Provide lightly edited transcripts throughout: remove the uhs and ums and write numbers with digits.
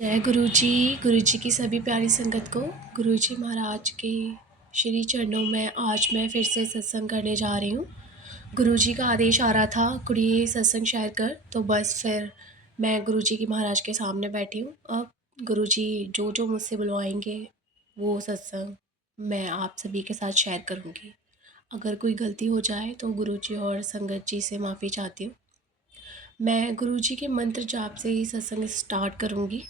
जय गुरु जी की सभी प्यारी संगत को गुरु जी महाराज के श्री चरणों में आज मैं फिर से सत्संग करने जा रही हूँ। गुरु जी का आदेश आ रहा था कुड़िए सत्संग शेयर कर, तो बस फिर मैं गुरु जी की महाराज के सामने बैठी हूँ। अब गुरु जी जो जो मुझसे बुलवाएंगे वो सत्संग मैं आप सभी के साथ शेयर करूँगी। अगर कोई गलती हो जाए तो गुरु जी और संगत जी से माफ़ी चाहती हूँ। मैं गुरु जी के मंत्र जाप से ही सत्संग स्टार्ट करूँगी।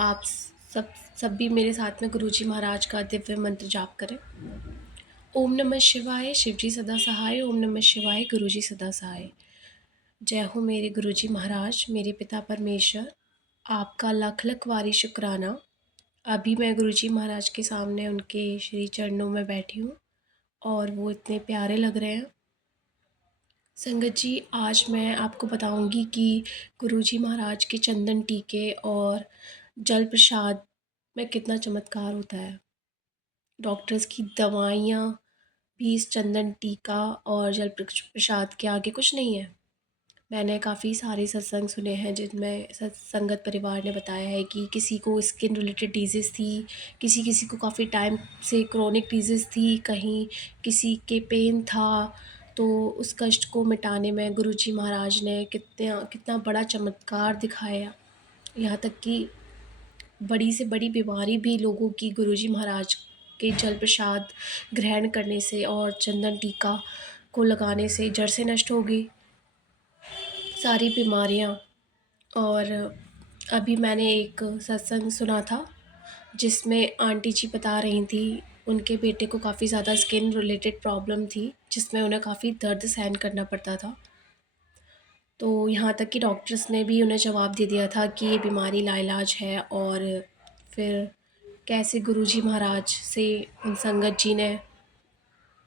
आप सब भी मेरे साथ में गुरुजी महाराज का दिव्य मंत्र जाप करें। ओम नमः शिवाय, शिवजी सदा सहाय। ओम नमः शिवाय, गुरुजी सदा सहाय। जय हो मेरे गुरुजी महाराज, मेरे पिता परमेश्वर, आपका लख लख वारी शुक्राना। अभी मैं गुरुजी महाराज के सामने उनके श्री चरणों में बैठी हूँ और वो इतने प्यारे लग रहे हैं। संगत जी, आज मैं आपको बताऊंगी कि गुरुजी महाराज के चंदन टीके और जल प्रसाद में कितना चमत्कार होता है। डॉक्टर्स की दवाइयाँ भी इस चंदन टीका और जल प्रसाद के आगे कुछ नहीं है। मैंने काफ़ी सारे सत्संग सुने हैं जिनमें संगत परिवार ने बताया है कि किसी को स्किन रिलेटेड डिजीज़ थी, किसी किसी को काफ़ी टाइम से क्रोनिक डिजीज़ थी, कहीं किसी के पेन था, तो उस कष्ट को मिटाने में गुरुजी महाराज ने कितना कितना बड़ा चमत्कार दिखाया। यहाँ तक कि बड़ी से बड़ी बीमारी भी लोगों की गुरुजी महाराज के जल प्रसाद ग्रहण करने से और चंदन टीका को लगाने से जड़ से नष्ट हो गई सारी बीमारियां। और अभी मैंने एक सत्संग सुना था जिसमें आंटी जी बता रही थी उनके बेटे को काफ़ी ज़्यादा स्किन रिलेटेड प्रॉब्लम थी, जिसमें उन्हें काफ़ी दर्द सहन करना पड़ता था। तो यहाँ तक कि डॉक्टर्स ने भी उन्हें जवाब दे दिया था कि ये बीमारी लाइलाज है। और फिर कैसे गुरुजी महाराज से उन संगत जी ने,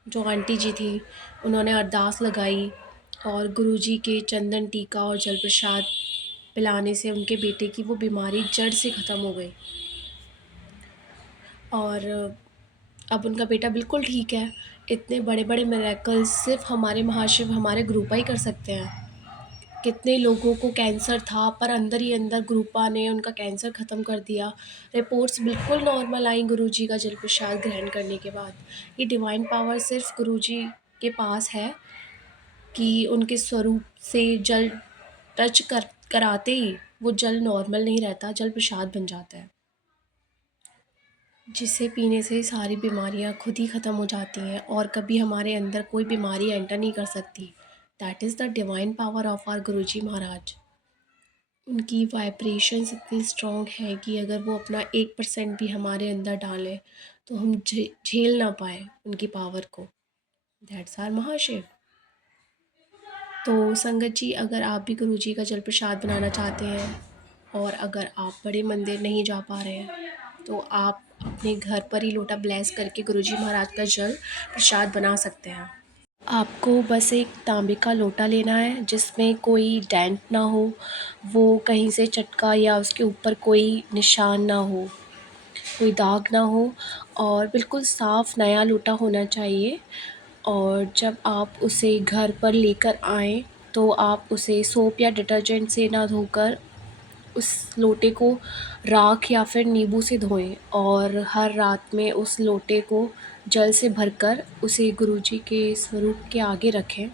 जो आंटी जी थी, उन्होंने अरदास लगाई और गुरुजी के चंदन टीका और जल प्रसाद पिलाने से उनके बेटे की वो बीमारी जड़ से ख़त्म हो गई और अब उनका बेटा बिल्कुल ठीक है। इतने बड़े बड़े मिरेकल्स सिर्फ हमारे महाशिव, हमारे गुरुपा ही कर सकते हैं। कितने लोगों को कैंसर था पर अंदर ही अंदर गुरुपा ने उनका कैंसर ख़त्म कर दिया। रिपोर्ट्स बिल्कुल नॉर्मल आई गुरुजी का जल प्रसाद ग्रहण करने के बाद। ये डिवाइन पावर सिर्फ गुरुजी के पास है कि उनके स्वरूप से जल टच कराते ही वो जल नॉर्मल नहीं रहता, जल प्रसाद बन जाता है, जिसे पीने से सारी बीमारियां खुद ही ख़त्म हो जाती हैं और कभी हमारे अंदर कोई बीमारी एंटर नहीं कर सकती। That is the divine power of our Guruji Maharaj. उनकी वाइब्रेशंस इतनी स्ट्रॉन्ग है कि अगर वो अपना 1% भी हमारे अंदर डालें तो हम झेल ना पाए उनकी पावर को। दैट्स आवर महाशिव। तो संगत जी, अगर आप भी गुरुजी का जल प्रसाद बनाना चाहते हैं और अगर आप बड़े मंदिर नहीं जा पा रहे हैं तो आप अपने घर पर ही लोटा ब्लेस करके गुरुजी महाराज का जल प्रसाद बना सकते हैं। आपको बस एक तांबे का लोटा लेना है जिसमें कोई डेंट ना हो, वो कहीं से चटका या उसके ऊपर कोई निशान ना हो, कोई दाग ना हो, और बिल्कुल साफ़ नया लोटा होना चाहिए। और जब आप उसे घर पर लेकर आएँ तो आप उसे सोप या डिटर्जेंट से ना धोकर उस लोटे को राख या फिर नींबू से धोएं और हर रात में उस लोटे को जल से भरकर उसे गुरुजी के स्वरूप के आगे रखें।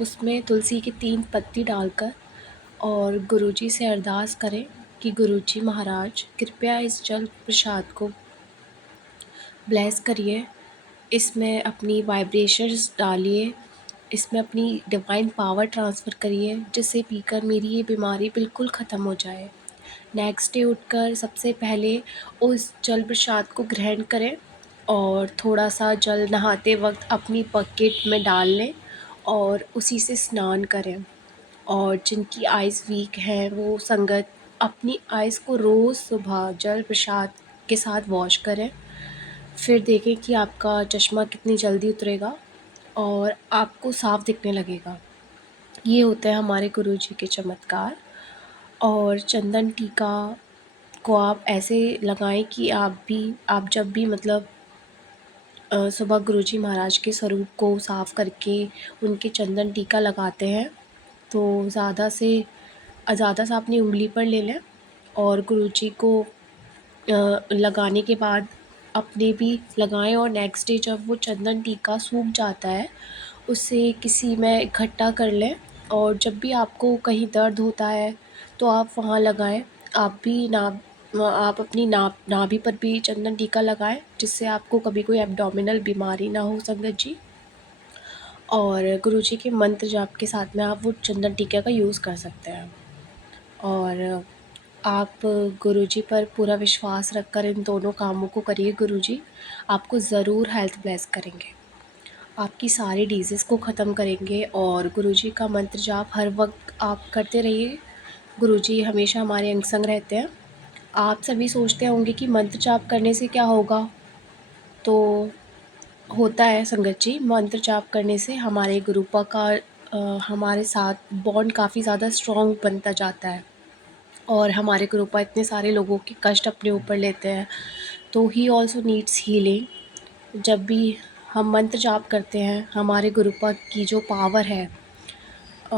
उसमें तुलसी की 3 पत्ती डालकर और गुरुजी से अरदास करें कि गुरुजी महाराज कृपया इस जल प्रसाद को ब्लेस करिए, इसमें अपनी वाइब्रेशंस डालिए, इसमें अपनी डिवाइन पावर ट्रांसफ़र करिए जिससे पीकर मेरी ये बीमारी बिल्कुल ख़त्म हो जाए। नेक्स्ट डे उठकर सबसे पहले उस जल प्रसाद को ग्रहण करें और थोड़ा सा जल नहाते वक्त अपनी बकेट में डाल लें और उसी से स्नान करें। और जिनकी आइज़ वीक हैं वो संगत अपनी आइज़ को रोज़ सुबह जल प्रसाद के साथ वॉश करें। फिर देखें कि आपका चश्मा कितनी जल्दी उतरेगा और आपको साफ दिखने लगेगा। ये होते हैं हमारे गुरुजी के चमत्कार। और चंदन टीका को आप ऐसे लगाएं कि आप जब भी मतलब सुबह गुरुजी महाराज के स्वरूप को साफ़ करके उनके चंदन टीका लगाते हैं तो ज़्यादा सा अपनी उंगली पर ले लें और गुरुजी को लगाने के बाद अपने भी लगाएं, और नेक्स्ट डे जब वो चंदन टीका सूख जाता है उसे किसी में इकट्ठा कर लें, और जब भी आपको कहीं दर्द होता है तो आप वहाँ लगाएं। आप भी आप अपनी नाभि पर भी चंदन टीका लगाएं, जिससे आपको कभी कोई एब्डोमिनल बीमारी ना हो संगत जी। और गुरुजी के मंत्र जाप के साथ में आप वो चंदन टीका का यूज़ कर सकते हैं। और आप गुरुजी पर पूरा विश्वास रखकर इन दोनों कामों को करिए। गुरुजी आपको ज़रूर हेल्थ ब्लेस करेंगे, आपकी सारी डिजीज़ को ख़त्म करेंगे। और गुरुजी का मंत्र जाप हर वक्त आप करते रहिए। गुरुजी हमेशा हमारे अंग संग रहते हैं। आप सभी सोचते होंगे कि मंत्र जाप करने से क्या होगा, तो होता है संगत जी, मंत्र जाप करने से हमारे गुरुपा का हमारे साथ बॉन्ड काफ़ी ज़्यादा स्ट्रॉन्ग बनता जाता है। और हमारे गुरुपा इतने सारे लोगों के कष्ट अपने ऊपर लेते हैं, तो ही ऑल्सो नीड्स हीलिंग। जब भी हम मंत्र जाप करते हैं, हमारे गुरुपा की जो पावर है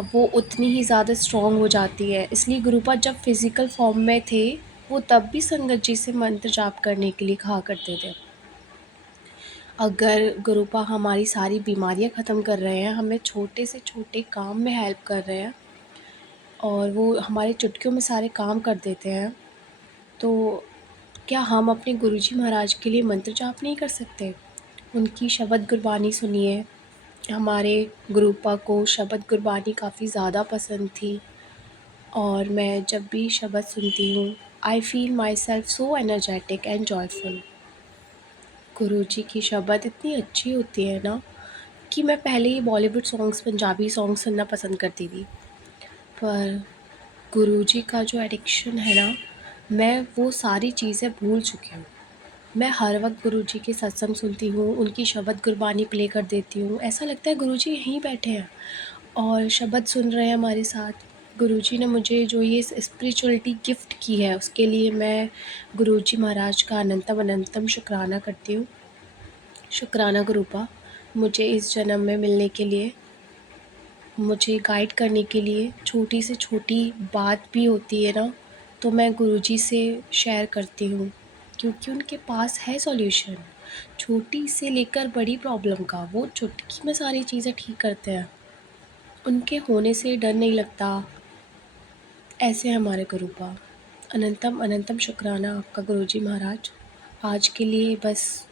वो उतनी ही ज़्यादा स्ट्रॉन्ग हो जाती है। इसलिए गुरुपा जब फिज़िकल फॉर्म में थे, वो तब भी संगत जी से मंत्र जाप करने के लिए कहा करते थे। अगर गुरुपा हमारी सारी बीमारियां ख़त्म कर रहे हैं, हमें छोटे से छोटे काम में हेल्प कर रहे हैं, और वो हमारे चुटकियों में सारे काम कर देते हैं, तो क्या हम अपने गुरुजी महाराज के लिए मंत्र जाप नहीं कर सकते? उनकी शबद गुरबानी सुनिए। हमारे गुरुपा को शबद गुरबानी काफ़ी ज़्यादा पसंद थी, और मैं जब भी शबद सुनती हूँ, I feel my self so energetic and joyful. Guruji की शबद इतनी अच्छी होती है ना, कि मैं पहले ही बॉलीवुड सॉन्ग्स, पंजाबी सॉन्ग सुनना पसंद करती थी, पर गुरुजी का जो एडिक्शन है ना, मैं वो सारी चीज़ें भूल चुकी हूँ। मैं हर वक्त गुरुजी के सत्संग सुनती हूँ, उनकी शबद गुरबानी प्ले कर देती हूँ। ऐसा लगता है गुरुजी यहीं बैठे हैं और शबद सुन रहे हैं हमारे साथ। गुरुजी ने मुझे जो ये स्पिरिचुअलिटी गिफ्ट की है, उसके लिए मैं गुरुजी महाराज का अनंतम अनंतम शुक्राना करती हूँ। शुक्राना गुरुपा, मुझे इस जन्म में मिलने के लिए, मुझे गाइड करने के लिए। छोटी से छोटी बात भी होती है ना, तो मैं गुरुजी से शेयर करती हूँ, क्योंकि उनके पास है सॉल्यूशन। छोटी से लेकर बड़ी प्रॉब्लम का वो चुटकी में सारी चीज़ें ठीक करते हैं। उनके होने से डर नहीं लगता। ऐसे हमारे गुरुपा। अनंतम अनंतम शुक्राना आपका गुरुजी महाराज। आज के लिए बस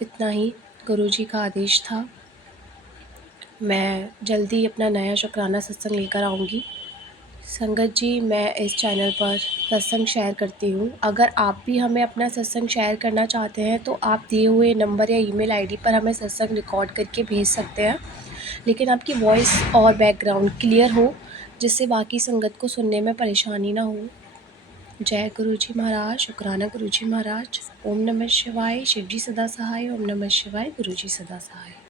इतना ही, गुरुजी का आदेश था। मैं जल्दी अपना नया शुक्राना सत्संग लेकर आऊँगी। संगत जी, मैं इस चैनल पर सत्संग शेयर करती हूँ। अगर आप भी हमें अपना सत्संग शेयर करना चाहते हैं, तो आप दिए हुए नंबर या ईमेल आईडी पर हमें सत्संग रिकॉर्ड करके भेज सकते हैं, लेकिन आपकी वॉइस और बैकग्राउंड क्लियर हो, जिससे बाकी संगत को सुनने में परेशानी ना हो। जय गुरुजी महाराज, शुक्राना गुरुजी महाराज। ओम नमः शिवाय, शिवजी सदा सहाय। ओम नमः शिवाय, गुरुजी सदा सहाय।